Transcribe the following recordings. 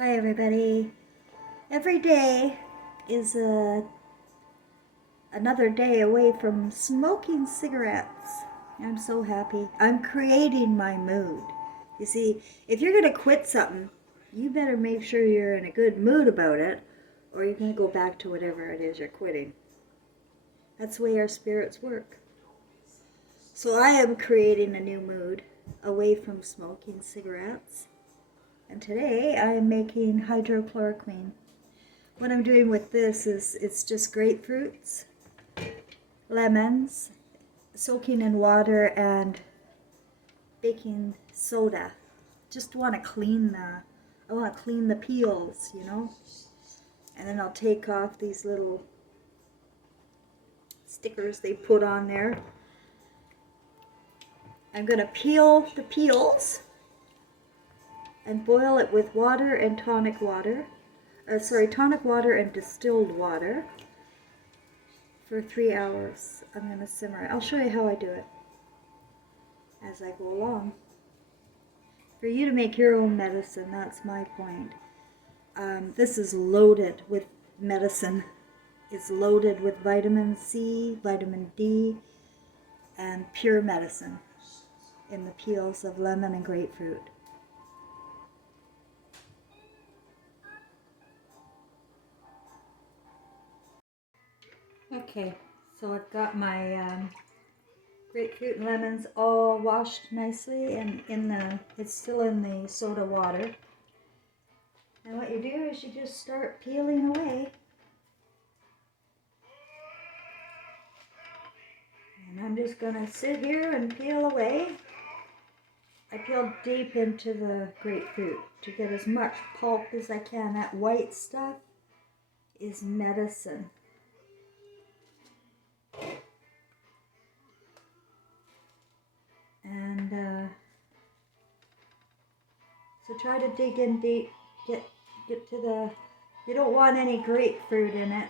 Hi everybody. Every day is another day away from smoking cigarettes. I'm so happy. I'm creating my mood. You see, if you're going to quit something, you better make sure you're in a good mood about it, or you're going to go back to whatever it is you're quitting. That's the way our spirits work. So I am creating a new mood away from smoking cigarettes. And today I am making hydrochloroquine. What I'm doing with this is it's just grapefruits, lemons, soaking in water, and baking soda. Just want to I want to clean the peels, And then I'll take off these little stickers they put on there. I'm going to peel the peels and boil it with water and tonic water. Tonic water and distilled water for 3 hours. I'm going to simmer it. I'll show you how I do it as I go along. For you to make your own medicine, that's my point. This is loaded with medicine. It's loaded with vitamin C, vitamin D, and pure medicine in the peels of lemon and grapefruit. Okay, so I've got my grapefruit and lemons all washed nicely, and it's still in the soda water. And what you do is you just start peeling away. And I'm just going to sit here and peel away. I peel deep into the grapefruit to get as much pulp as I can. That white stuff is medicine. And so try to dig in deep, get to you don't want any grapefruit in it.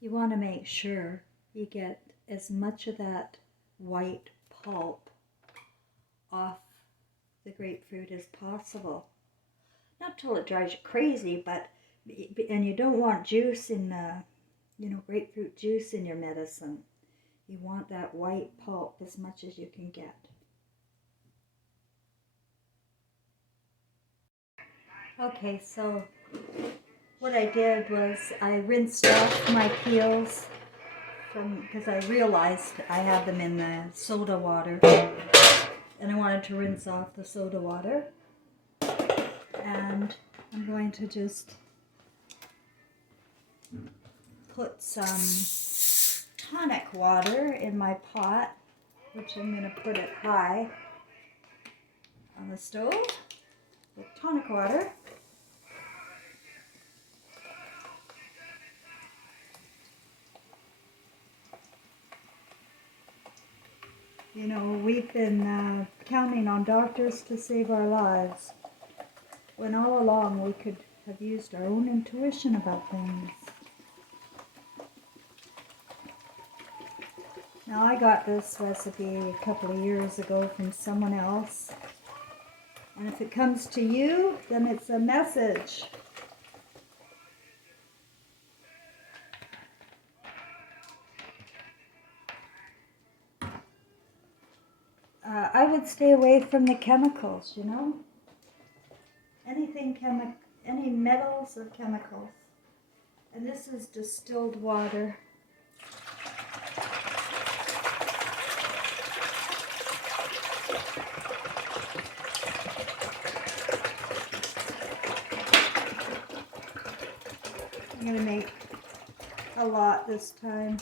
You want to make sure you get as much of that white pulp off the grapefruit as possible. Not till it drives you crazy, and you don't want juice in, grapefruit juice in your medicine. You want that white pulp as much as you can get. Okay, so what I did was I rinsed off my peels because I realized I had them in the soda water, and I wanted to rinse off the soda water. And I'm going to just put some tonic water in my pot, which I'm going to put it high on the stove with tonic water. You know, we've been counting on doctors to save our lives, when all along we could have used our own intuition about things. Now, I got this recipe a couple of years ago from someone else, and if it comes to you, then it's a message. I would stay away from the chemicals, any metals or chemicals. And this is distilled water. I'm going to make a lot this time.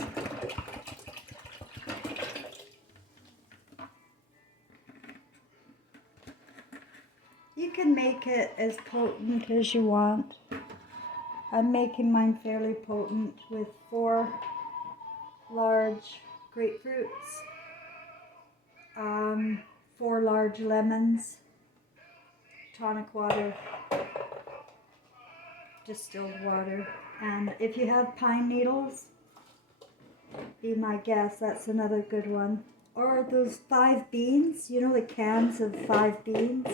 You can make it as potent as you want. I'm making mine fairly potent with 4 large grapefruits, 4 large lemons, tonic water, distilled water. And if you have pine needles, be my guest, that's another good one. Or those 5 beans, you know, the cans of 5 beans.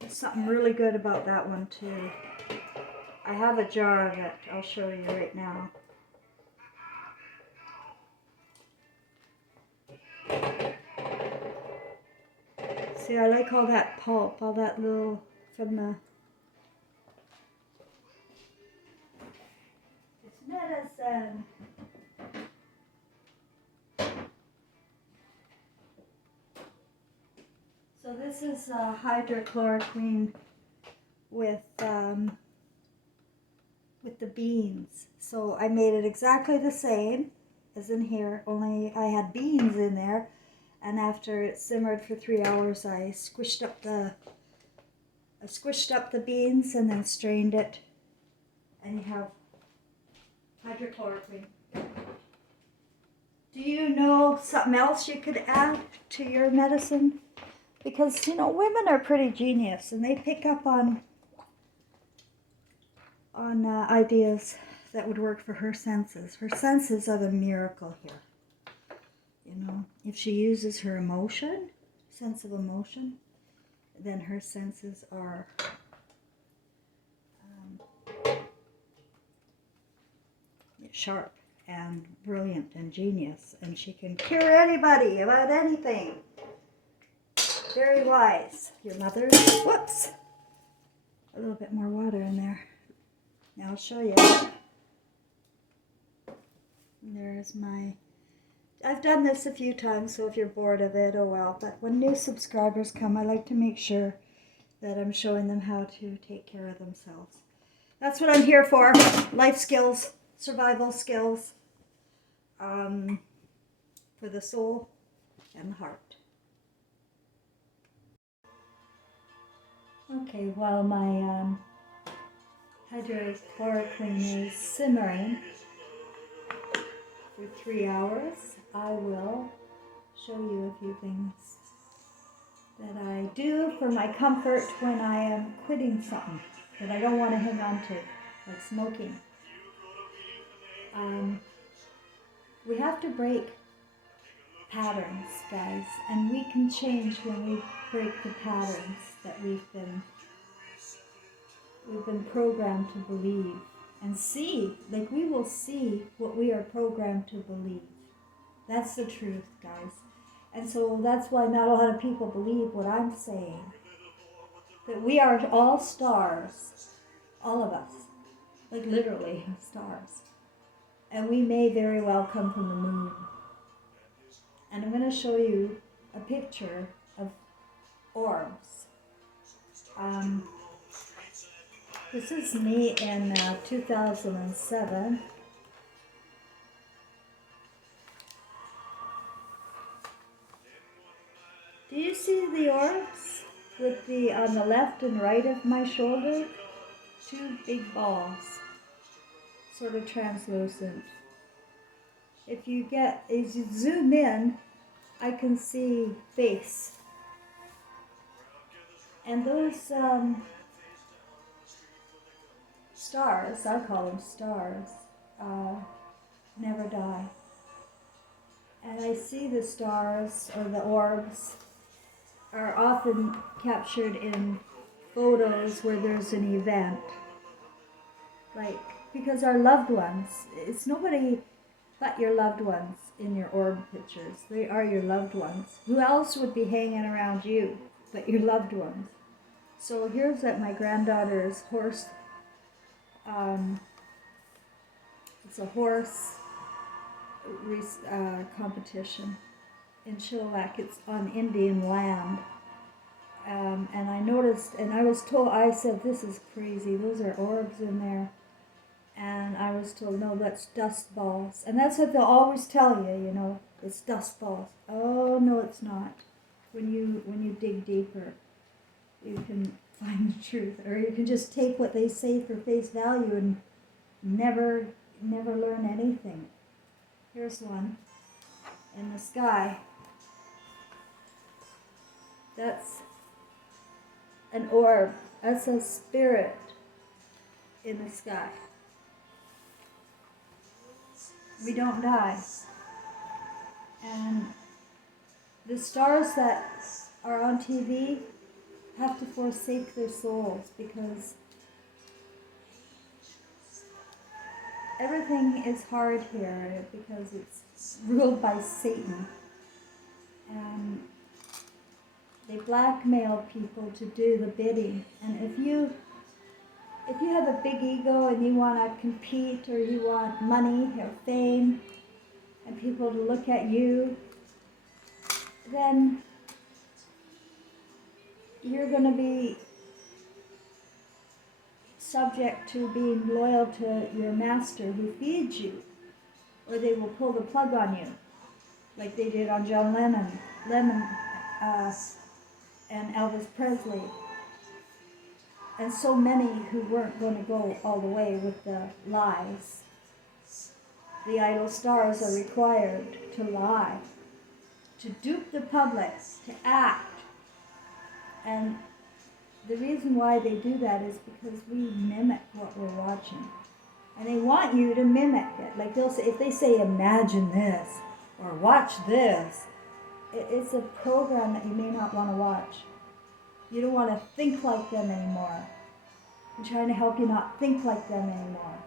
There's something really good about that one too. I have a jar of it. I'll show you right now. See, I like all that pulp, all that little from the... It's medicine. So this is hydrochloroquine with the beans. So I made it exactly the same as in here, only I had beans in there. And after it simmered for 3 hours, I squished up the beans and then strained it. And you have hydrochloroquine. Do you know something else you could add to your medicine? Because, you know, women are pretty genius and they pick up on ideas that would work for her senses. Her senses are the miracle here. You know, if she uses her emotion, sense of emotion, then her senses are sharp and brilliant and genius, and she can cure anybody about anything. Very wise. Your mother, whoops, a little bit more water in there. Now I'll show you. There's my... I've done this a few times, so if you're bored of it, oh well. But when new subscribers come, I like to make sure that I'm showing them how to take care of themselves. That's what I'm here for. Life skills, survival skills, for the soul and the heart. Okay, while my hydrochloroquine is simmering for 3 hours, I will show you a few things that I do for my comfort when I am quitting something that I don't want to hang on to, like smoking. We have to break patterns, guys, and we can change when we break the patterns that we've been programmed to believe and see. Like, we will see what we are programmed to believe. That's the truth, guys. And so that's why not a lot of people believe what I'm saying. That we are all stars, all of us, like literally stars. And we may very well come from the moon. And I'm going to show you a picture of orbs. This is me in 2007. Do you see the orbs with the on the left and right of my shoulder? 2 big balls, sort of translucent. If you zoom in, I can see face. And those stars, I call them stars, never die. And I see the stars, or the orbs, are often captured in photos where there's an event. Like, because our loved ones, it's nobody but your loved ones in your orb pictures. They are your loved ones. Who else would be hanging around you but your loved ones? So here's at my granddaughter's horse. It's a horse competition in Chilliwack. It's on Indian land. And I noticed, and I was told, I said, this is crazy. Those are orbs in there. And I was told, no, that's dust balls. And that's what they'll always tell you, you know, it's dust balls. Oh, no, it's not. When you dig deeper, you can find the truth. Or you can just take what they say for face value and never learn anything. Here's one in the sky. That's an orb. That's a spirit in the sky. We don't die. And the stars that are on TV have to forsake their souls because everything is hard here because it's ruled by Satan. And they blackmail people to do the bidding. And if you have a big ego and you want to compete or you want money or fame and people to look at you, then you're going to be subject to being loyal to your master who feeds you, or they will pull the plug on you, like they did on John Lennon and Elvis Presley, and so many who weren't going to go all the way with the lies. The idol stars are required to lie, to dupe the public, to act. And the reason why they do that is because we mimic what we're watching. And they want you to mimic it. Like they'll say, if they say, imagine this, or watch this, it's a program that you may not want to watch. You don't want to think like them anymore. I'm trying to help you not think like them anymore.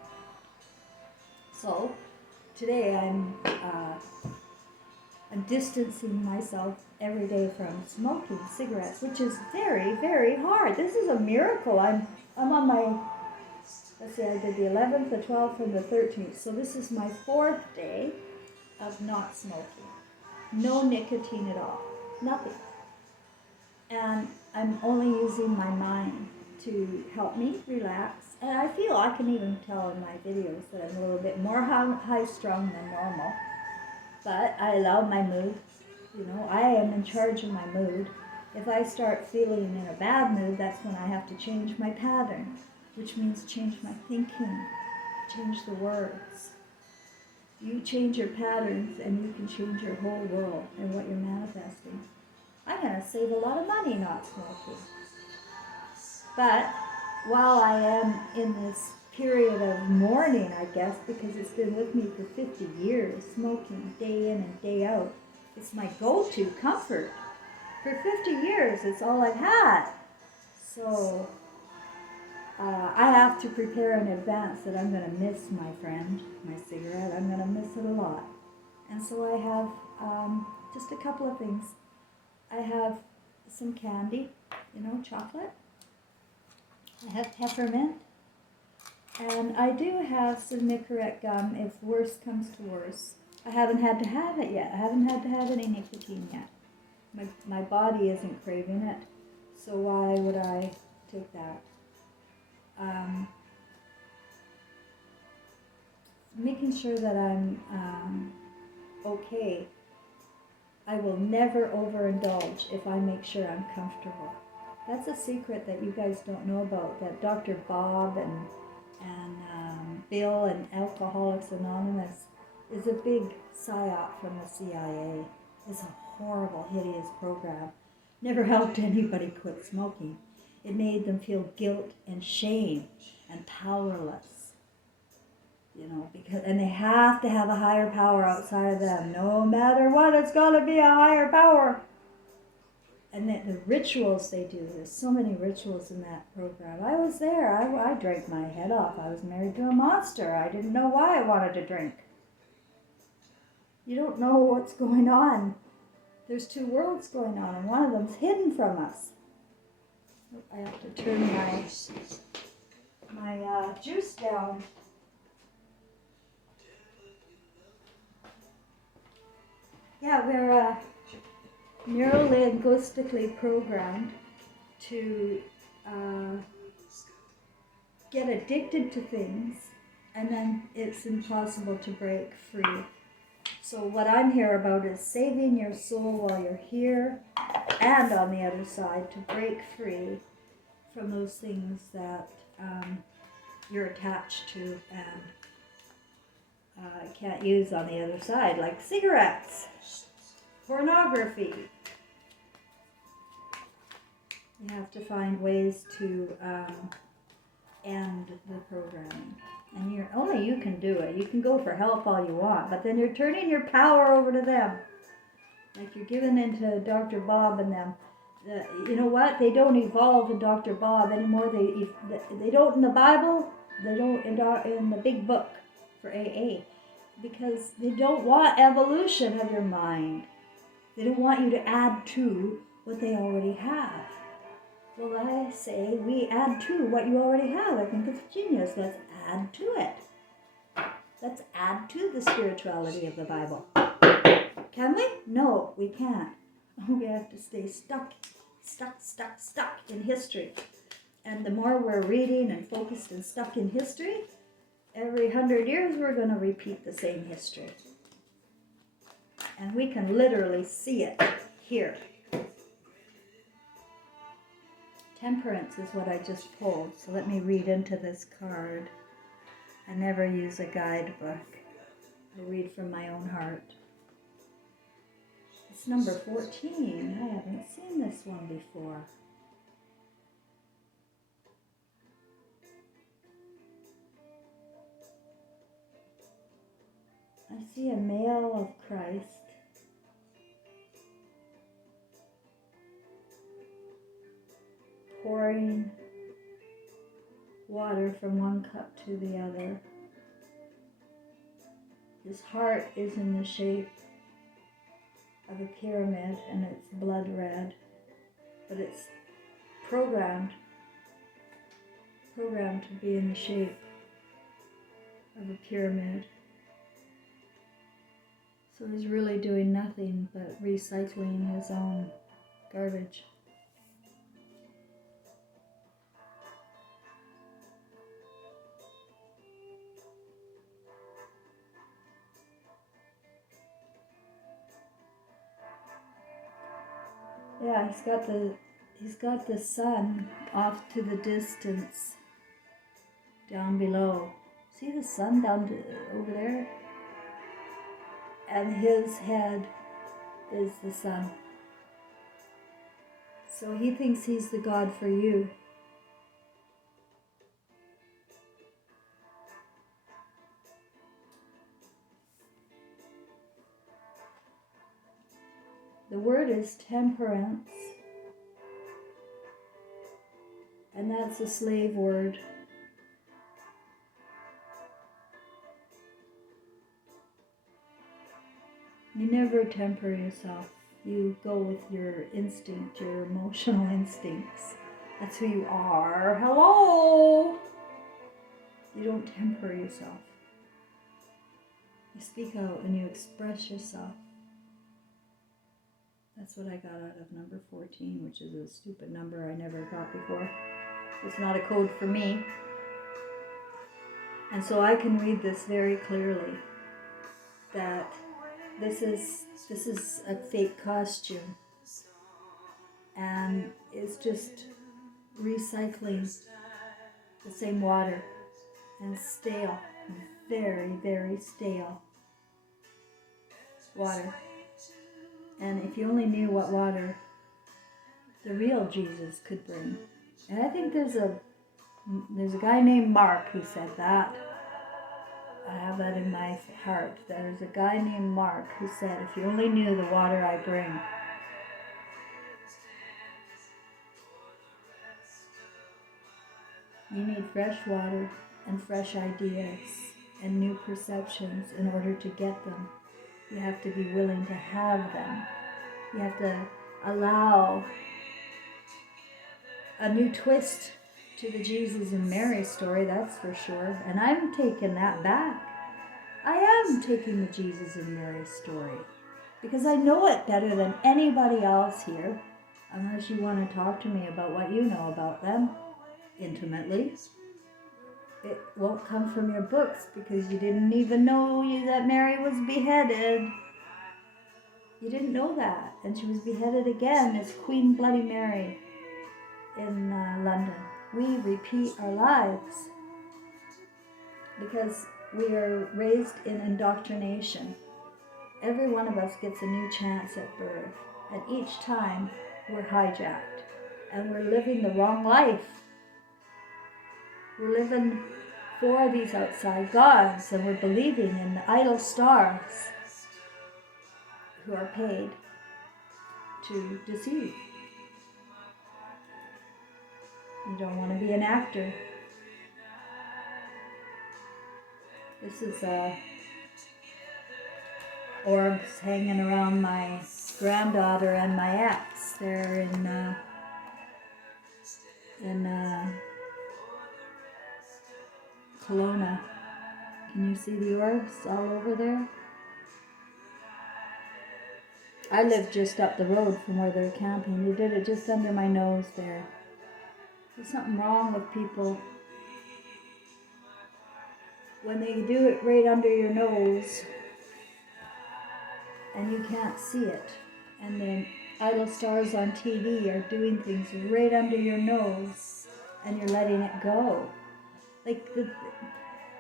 So, today I'm distancing myself every day from smoking cigarettes, which is very, very hard. This is a miracle. I'm on my, let's see, I did the 11th, the 12th, and the 13th. So this is my 4th day of not smoking. No nicotine at all. Nothing. And I'm only using my mind to help me relax. And I feel I can even tell in my videos that I'm a little bit more high-strung than normal. But I allow my mood. You know, I am in charge of my mood. If I start feeling in a bad mood, that's when I have to change my pattern, which means change my thinking, change the words. You change your patterns and you can change your whole world and what you're manifesting. I'm going to save a lot of money not smoking. But while I am in this period of mourning, I guess, because it's been with me for 50 years, smoking day in and day out, it's my go-to comfort. For 50 years, it's all I've had. So I have to prepare in advance that I'm going to miss my friend, my cigarette. I'm going to miss it a lot. And so I have just a couple of things. I have some candy, you know, chocolate. I have peppermint. And I do have some Nicorette gum if worse comes to worse. I haven't had to have it yet. I haven't had to have any nicotine yet. My body isn't craving it, so why would I take that? Making sure that I'm okay. I will never overindulge if I make sure I'm comfortable. That's a secret that you guys don't know about, that Dr. Bob and Bill and Alcoholics Anonymous is a big psyop from the CIA. It's a horrible, hideous program. Never helped anybody quit smoking. It made them feel guilt and shame and powerless. You know, and they have to have a higher power outside of them. No matter what, it's got to be a higher power. And the rituals they do, there's so many rituals in that program. I was there. I drank my head off. I was married to a monster. I didn't know why I wanted to drink. You don't know what's going on. There's two worlds going on, and one of them's hidden from us. I have to turn my juice down. Yeah, we're neurolinguistically programmed to get addicted to things, and then it's impossible to break free. So what I'm here about is saving your soul while you're here and on the other side to break free from those things that you're attached to and can't use on the other side, like cigarettes, pornography, You have to find ways to end the programming. And only you can do it. You can go for help all you want, but then you're turning your power over to them. Like you're giving into Dr. Bob and them. You know what? They don't evolve in Dr. Bob anymore. They don't in the Bible. They don't in the big book for AA. Because they don't want evolution of your mind. They don't want you to add to what they already have. Well, I say we add to what you already have. I think it's genius. Let's add to it. Let's add to the spirituality of the Bible. Can we? No, we can't. We have to stay stuck in history. And the more we're reading and focused and stuck in history, every 100 years we're going to repeat the same history. And we can literally see it here. Temperance is what I just pulled, so let me read into this card. I never use a guidebook. I read from my own heart. It's number 14. I haven't seen this one before. I see a male of Christ. Pouring water from one cup to the other. His heart is in the shape of a pyramid and it's blood red, but it's programmed to be in the shape of a pyramid. So he's really doing nothing but recycling his own garbage. Yeah, he's got the sun off to the distance down below. See the sun over there? And his head is the sun. So he thinks he's the God for you. The word is temperance, and that's a slave word. You never temper yourself. You go with your instinct, your emotional instincts. That's who you are. Hello! You don't temper yourself. You speak out and you express yourself. That's what I got out of number 14, which is a stupid number I never got before. It's not a code for me. And so I can read this very clearly, that this is a fake costume. And it's just recycling the same water, and stale, very, very stale water. And if you only knew what water the real Jesus could bring. And I think there's a guy named Mark who said that. I have that in my heart. There's a guy named Mark who said, if you only knew the water I bring. You need fresh water and fresh ideas and new perceptions in order to get them. You have to be willing to have them. You have to allow a new twist to the Jesus and Mary story, that's for sure. And I'm taking that back. I am taking the Jesus and Mary story because I know it better than anybody else here, unless you want to talk to me about what you know about them intimately. It won't come from your books because you didn't even know that Mary was beheaded. You didn't know that. And she was beheaded again as Queen Bloody Mary in London. We repeat our lives because we are raised in indoctrination. Every one of us gets a new chance at birth. And each time we're hijacked. and we're living the wrong life. We're living for these outside gods, and we're believing in the idol stars who are paid to deceive. You don't want to be an actor. This is orbs hanging around my granddaughter and my ex. They're in Kelowna. Can you see the orbs all over there? I live just up the road from where they're camping. They did it just under my nose there. There's something wrong with people when they do it right under your nose and you can't see it. And then idol stars on TV are doing things right under your nose and you're letting it go. Like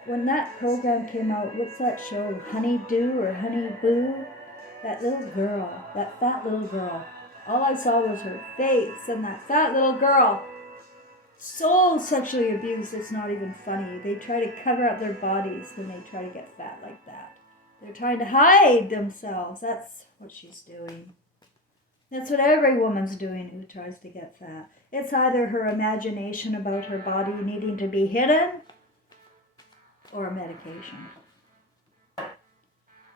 when that program came out, what's that show? Honeydew or Honeyboo? That little girl, that fat little girl. All I saw was her face and that fat little girl. So sexually abused, it's not even funny. They try to cover up their bodies when they try to get fat like that. They're trying to hide themselves. That's what she's doing. That's what every woman's doing who tries to get fat. It's either her imagination about her body needing to be hidden or medication.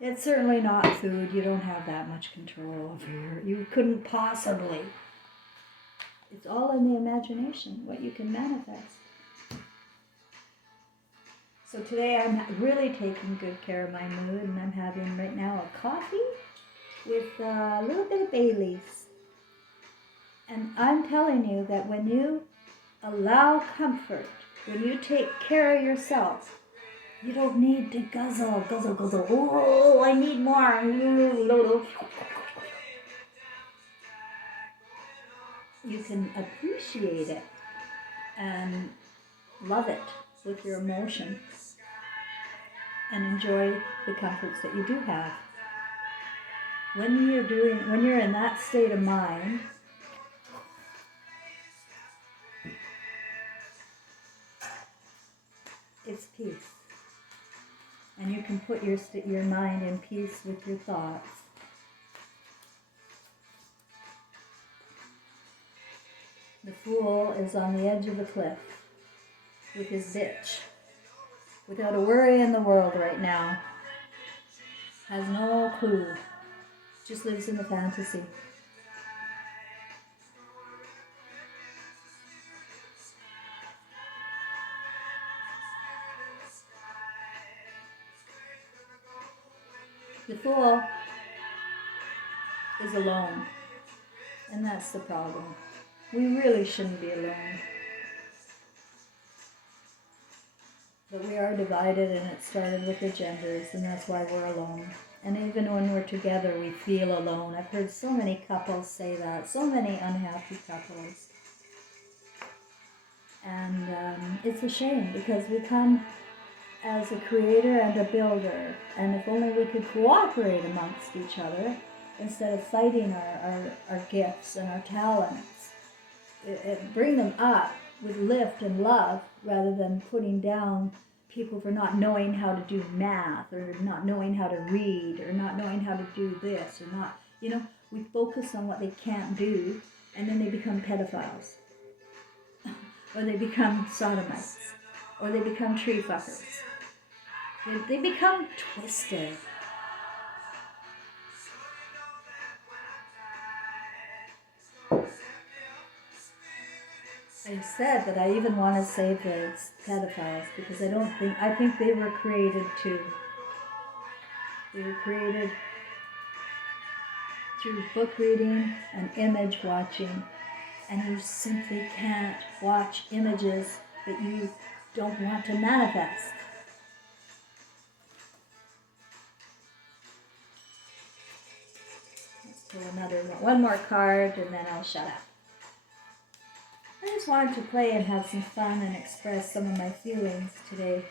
It's certainly not food. You don't have that much control over you couldn't possibly. It's all in the imagination, what you can manifest. So today I'm really taking good care of my mood, and I'm having right now a coffee with a little bit of Bailey's. And I'm telling you that when you allow comfort, when you take care of yourself, you don't need to guzzle. Oh, I need more. You can appreciate it and love it with your emotions and enjoy the comforts that you do have. When you're in that state of mind, it's peace. And you can put your mind in peace with your thoughts. The fool is on the edge of the cliff with his bitch, without a worry in the world right now. Has no clue. Just lives in the fantasy. The fool is alone, and that's the problem. We really shouldn't be alone. But we are divided, and it started with the genders, and that's why we're alone. And even when we're together, we feel alone. I've heard so many couples say that, so many unhappy couples. And it's a shame, because we come as a creator and a builder, and if only we could cooperate amongst each other instead of fighting our gifts and our talents, bring them up with lift and love rather than putting down people for not knowing how to do math or not knowing how to read or not knowing how to do this or not, we focus on what they can't do, and then they become pedophiles or they become sodomites or they become tree fuckers. They become twisted. I said that I even want to save the pedophiles because I think they were created to. They were created through book reading and image watching, and you simply can't watch images that you don't want to manifest. Let's pull one more card, and then I'll shut up. I just wanted to play and have some fun and express some of my feelings today.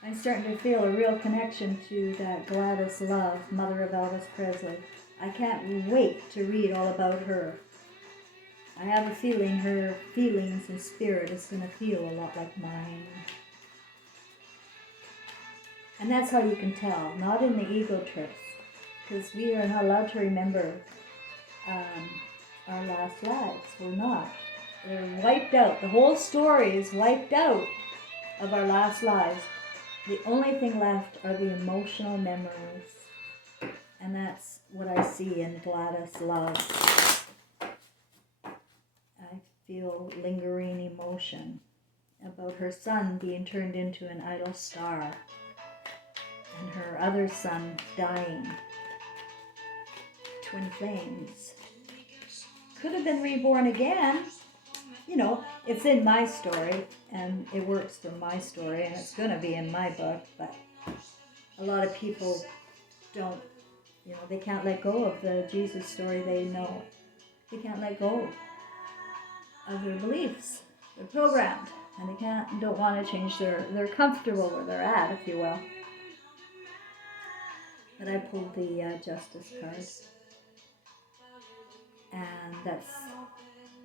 I'm starting to feel a real connection to that Gladys Love, mother of Elvis Presley. I can't wait to read all about her. I have a feeling her feelings and spirit is going to feel a lot like mine. And that's how you can tell, not in the ego trips, because we are not allowed to remember our last lives. We're not. They're wiped out. The whole story is wiped out of our last lives. The only thing left are the emotional memories. And that's what I see in Gladys' love. I feel lingering emotion about her son being turned into an idle star and her other son dying. Twin flames. Could have been reborn again. You know, it's in my story, and it works for my story, and it's going to be in my book, but a lot of people don't, you know, they can't let go of the Jesus story they know. They can't let go of their beliefs. They're programmed, and they don't want to change they're comfortable where they're at, if you will. But I pulled the Justice card, and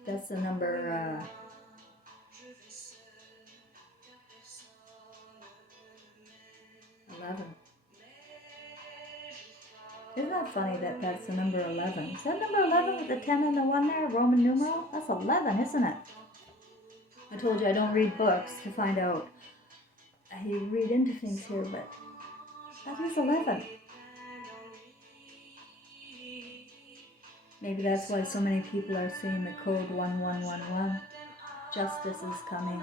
that's the number 11. Isn't that funny that that's the number 11? Is that number 11 with the 10 and the 1 there, Roman numeral? That's 11, isn't it? I told you I don't read books to find out. I read into things here, but that is 11. Maybe that's why so many people are seeing the code 1111. Justice is coming.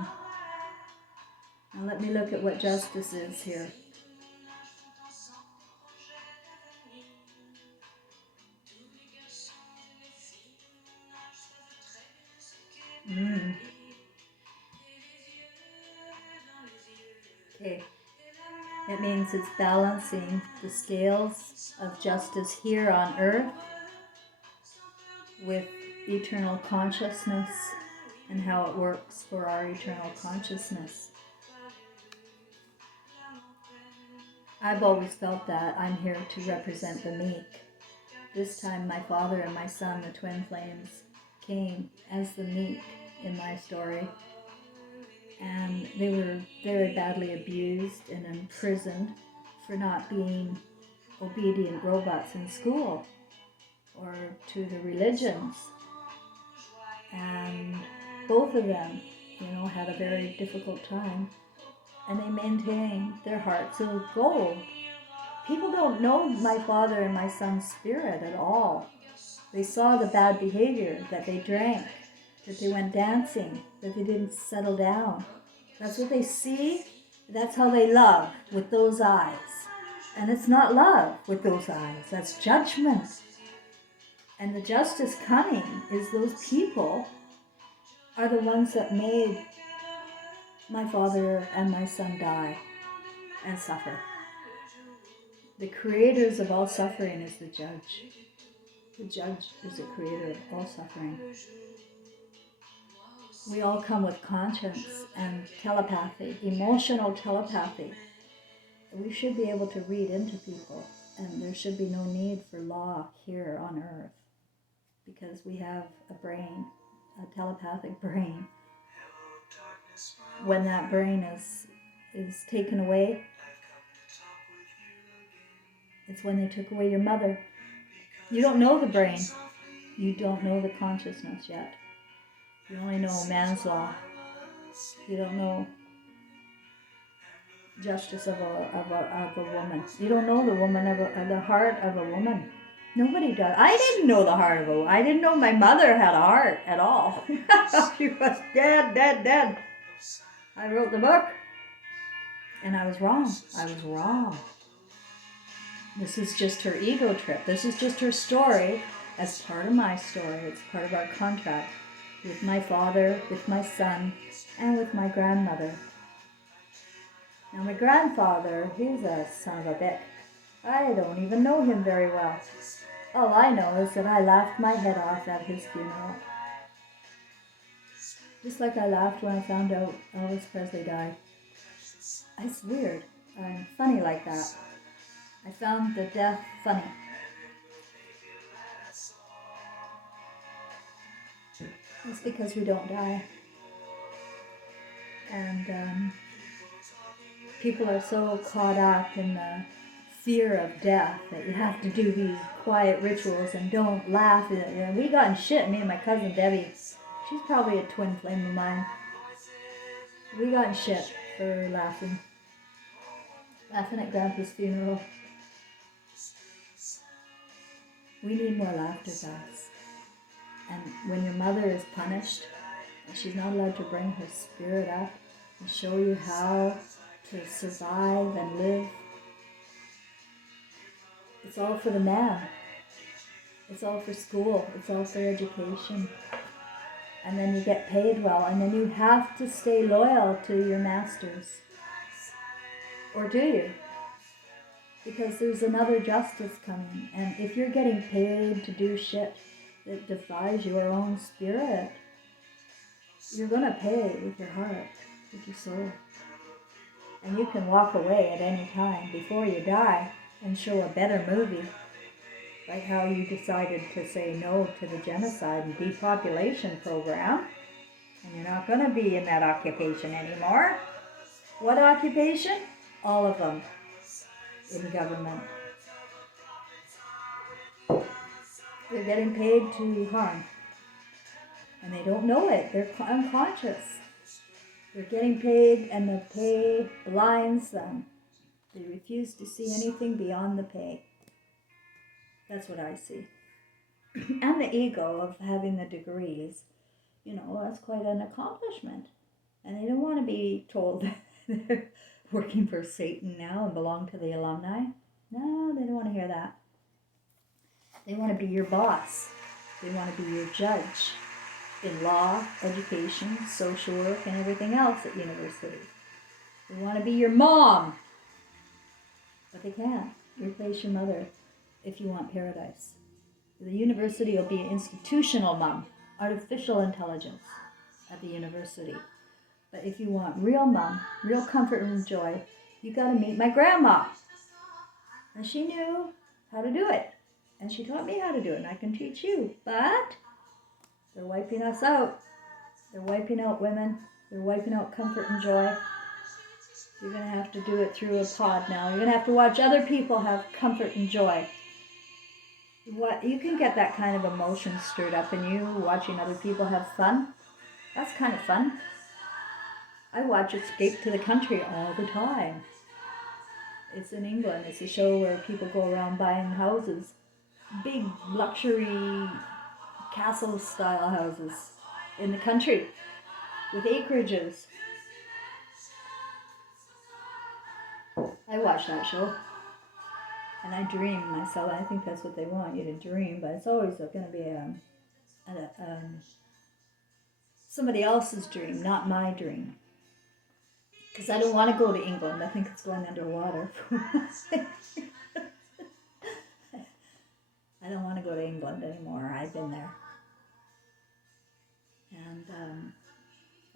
Now let me look at what justice is here. Okay. It means it's balancing the scales of justice here on earth with eternal consciousness and how it works for our eternal consciousness. I've always felt that I'm here to represent the meek. This time my father and my son, the twin flames, came as the meek in my story. And they were very badly abused and imprisoned for not being obedient robots in school or to the religions. And both of them, you know, had a very difficult time. And they maintained their hearts of gold. People don't know my father and my son's spirit at all. They saw the bad behavior, that they drank, that they went dancing, that they didn't settle down. That's what they see. That's how they love, with those eyes. And it's not love with those eyes. That's judgment. And the justice coming is those people are the ones that made my father and my son die and suffer. The creators of all suffering is the judge. The judge is the creator of all suffering. We all come with conscience and telepathy, emotional telepathy. We should be able to read into people, and there should be no need for law here on earth because we have a brain, a telepathic brain. When that brain is taken away, it's when they took away your mother. You don't know the brain. You don't know the consciousness yet. You only know man's law. You don't know justice of a woman. You don't know the heart of a woman. Nobody does. I didn't know the heart of a woman. I didn't know my mother had a heart at all. She was dead. I wrote the book, and I was wrong. This is just her ego trip. This is just her story as part of my story. It's part of our contract with my father, with my son, and with my grandmother. Now my grandfather, he's a son of a bitch. I don't even know him very well. All I know is that I laughed my head off at his funeral. Just like I laughed when I found out Elvis Presley died. It's weird. I'm funny like that. I found the death funny. It's because we don't die. And people are so caught up in the fear of death that you have to do these quiet rituals and don't laugh. And we got in shit, me and my cousin Debbie. She's probably a twin flame of mine. We got in shit for laughing. Laughing at Grandpa's funeral. We need more laughter, guys. And when your mother is punished, and she's not allowed to bring her spirit up and show you how to survive and live, it's all for the man. It's all for school. It's all for education. And then you get paid well, and then you have to stay loyal to your masters. Or do you? Because there's another justice coming, and if you're getting paid to do shit that defies your own spirit, you're gonna pay with your heart, with your soul. And you can walk away at any time before you die and show a better movie, like how you decided to say no to the genocide and depopulation program, and you're not gonna be in that occupation anymore. What occupation? All of them in government. They're getting paid to harm. And they don't know it. They're unconscious. They're getting paid, and the pay blinds them. They refuse to see anything beyond the pay. That's what I see. And the ego of having the degrees. You know, that's quite an accomplishment. And they don't want to be told they're working for Satan now and belong to the alumni. No, they don't want to hear that. They want to be your boss. They want to be your judge in law, education, social work, and everything else at university. They want to be your mom. But they can't replace your mother if you want paradise. The university will be an institutional mom, artificial intelligence at the university. But if you want real mom, real comfort and joy, you got to meet my grandma. And she knew how to do it. And she taught me how to do it, and I can teach you. But they're wiping us out. They're wiping out women. They're wiping out comfort and joy. You're going to have to do it through a pod now. You're going to have to watch other people have comfort and joy. You can get that kind of emotion stirred up in you, watching other people have fun. That's kind of fun. I watch Escape to the Country all the time. It's in England. It's a show where people go around buying houses. Big luxury castle-style houses in the country with acreages. I watch that show. And I dream myself. I think that's what they want you to dream, but it's always going to be somebody else's dream, not my dream. Because I don't want to go to England. I think it's going underwater. I don't want to go to England anymore. I've been there. And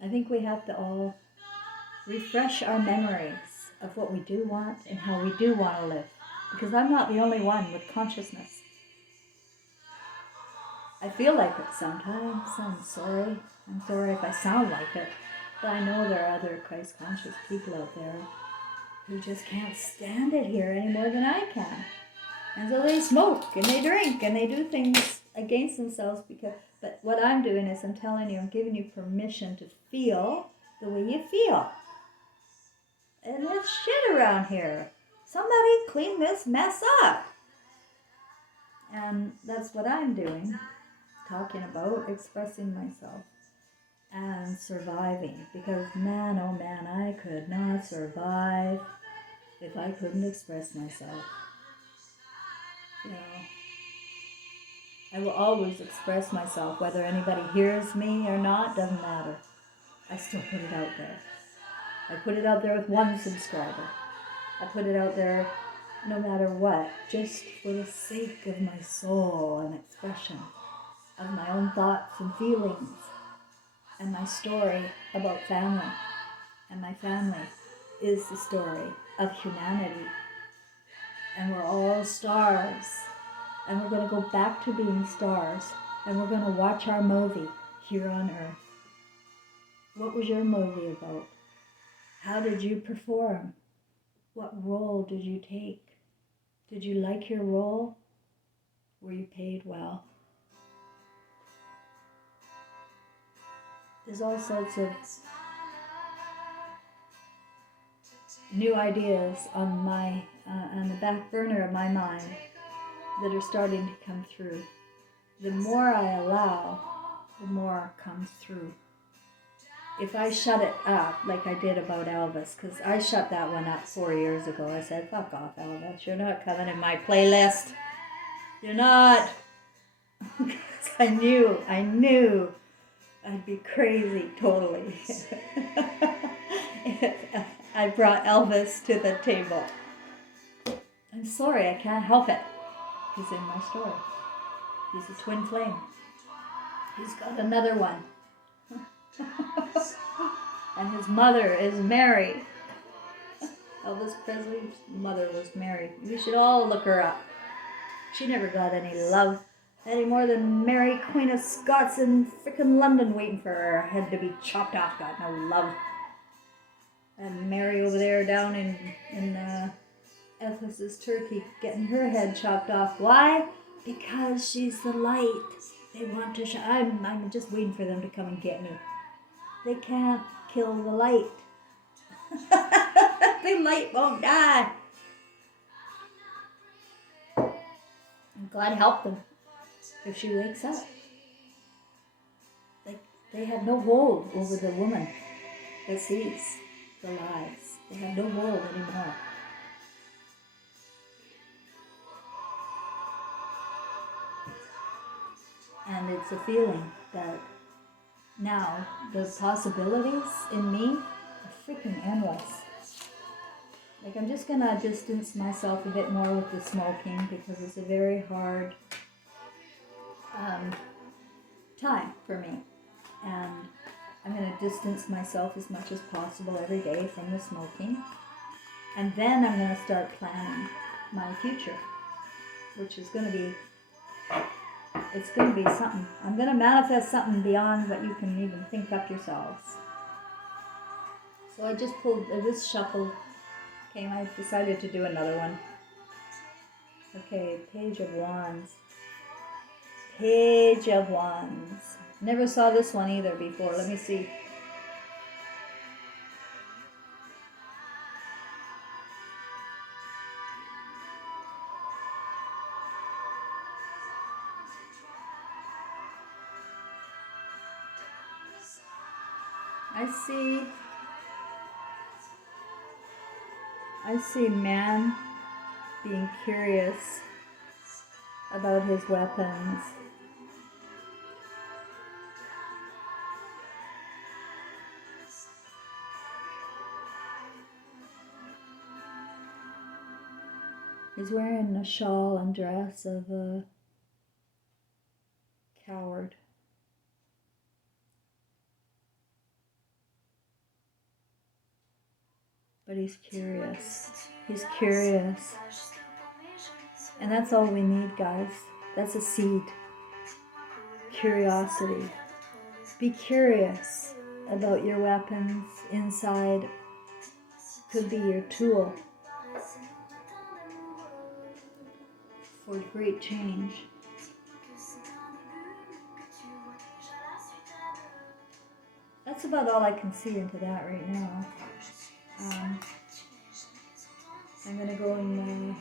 I think we have to all refresh our memories of what we do want and how we do want to live. Because I'm not the only one with consciousness. I feel like it sometimes. I'm sorry. I'm sorry if I sound like it. But I know there are other Christ-conscious people out there who just can't stand it here any more than I can. And so they smoke and they drink and they do things against themselves. But what I'm doing is I'm telling you, I'm giving you permission to feel the way you feel. And there's shit around here. Somebody clean this mess up. And that's what I'm doing. Talking about expressing myself and surviving. Because man, oh man, I could not survive if I couldn't express myself. You know, I will always express myself. Whether anybody hears me or not, doesn't matter. I still put it out there. I put it out there with 1 subscriber. I put it out there no matter what, just for the sake of my soul and expression of my own thoughts and feelings and my story about family. And my family is the story of humanity. And we're all stars. And we're going to go back to being stars. And we're going to watch our movie, here on earth? What was your movie about? How did you perform? What role did you take? Did you like your role? Were you paid well? There's all sorts of new ideas on the back burner of my mind that are starting to come through. The more I allow, the more comes through. If I shut it up, like I did about Elvis, because I shut that one up 4 years ago. I said, fuck off, Elvis. You're not coming in my playlist. You're not. I knew I'd be crazy totally if I brought Elvis to the table. I'm sorry, I can't help it. He's in my story. He's a twin flame. He's got another one. And his mother is Mary. Elvis Presley's mother was Mary. You should all look her up. She never got any love any more than Mary, Queen of Scots in frickin' London waiting for her head to be chopped off. Got no love. And Mary over there down in Ephesus, Turkey, getting her head chopped off. Why? Because she's the light. They want to I'm just waiting for them to come and get me. They can't kill the light. The light won't die. And God help them if she wakes up. Like, they have no hold over the woman that sees the lies. They have no hold anymore. And it's a feeling that now the possibilities in me are freaking endless. Like, I'm just gonna distance myself a bit more with the smoking because it's a very hard time for me. And I'm gonna distance myself as much as possible every day from the smoking. And then I'm gonna start planning my future, which is gonna be, it's gonna be something. I'm gonna manifest something beyond what you can even think up yourselves. So I just pulled this shuffle. Okay, I decided to do another one. Okay, Page of Wands. Page of Wands. Never saw this one either before. Let me see. I see man being curious about his weapons. He's wearing a shawl and dress of a coward. But he's curious. He's curious. And that's all we need, guys. That's a seed. Curiosity. Be curious about your weapons inside. Could be your tool for great change. That's about all I can see into that right now. I'm going to go in,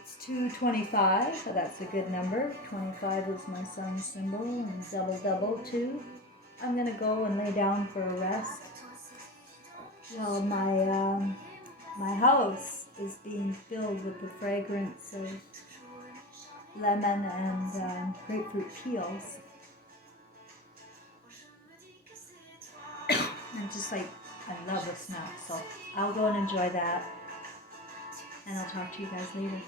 it's 225, so that's a good number. 25 is my sun's symbol, and double, 2. I'm going to go and lay down for a rest while my house is being filled with the fragrance of lemon and grapefruit peels. And just like, I love the smell, so I'll go and enjoy that, and I'll talk to you guys later.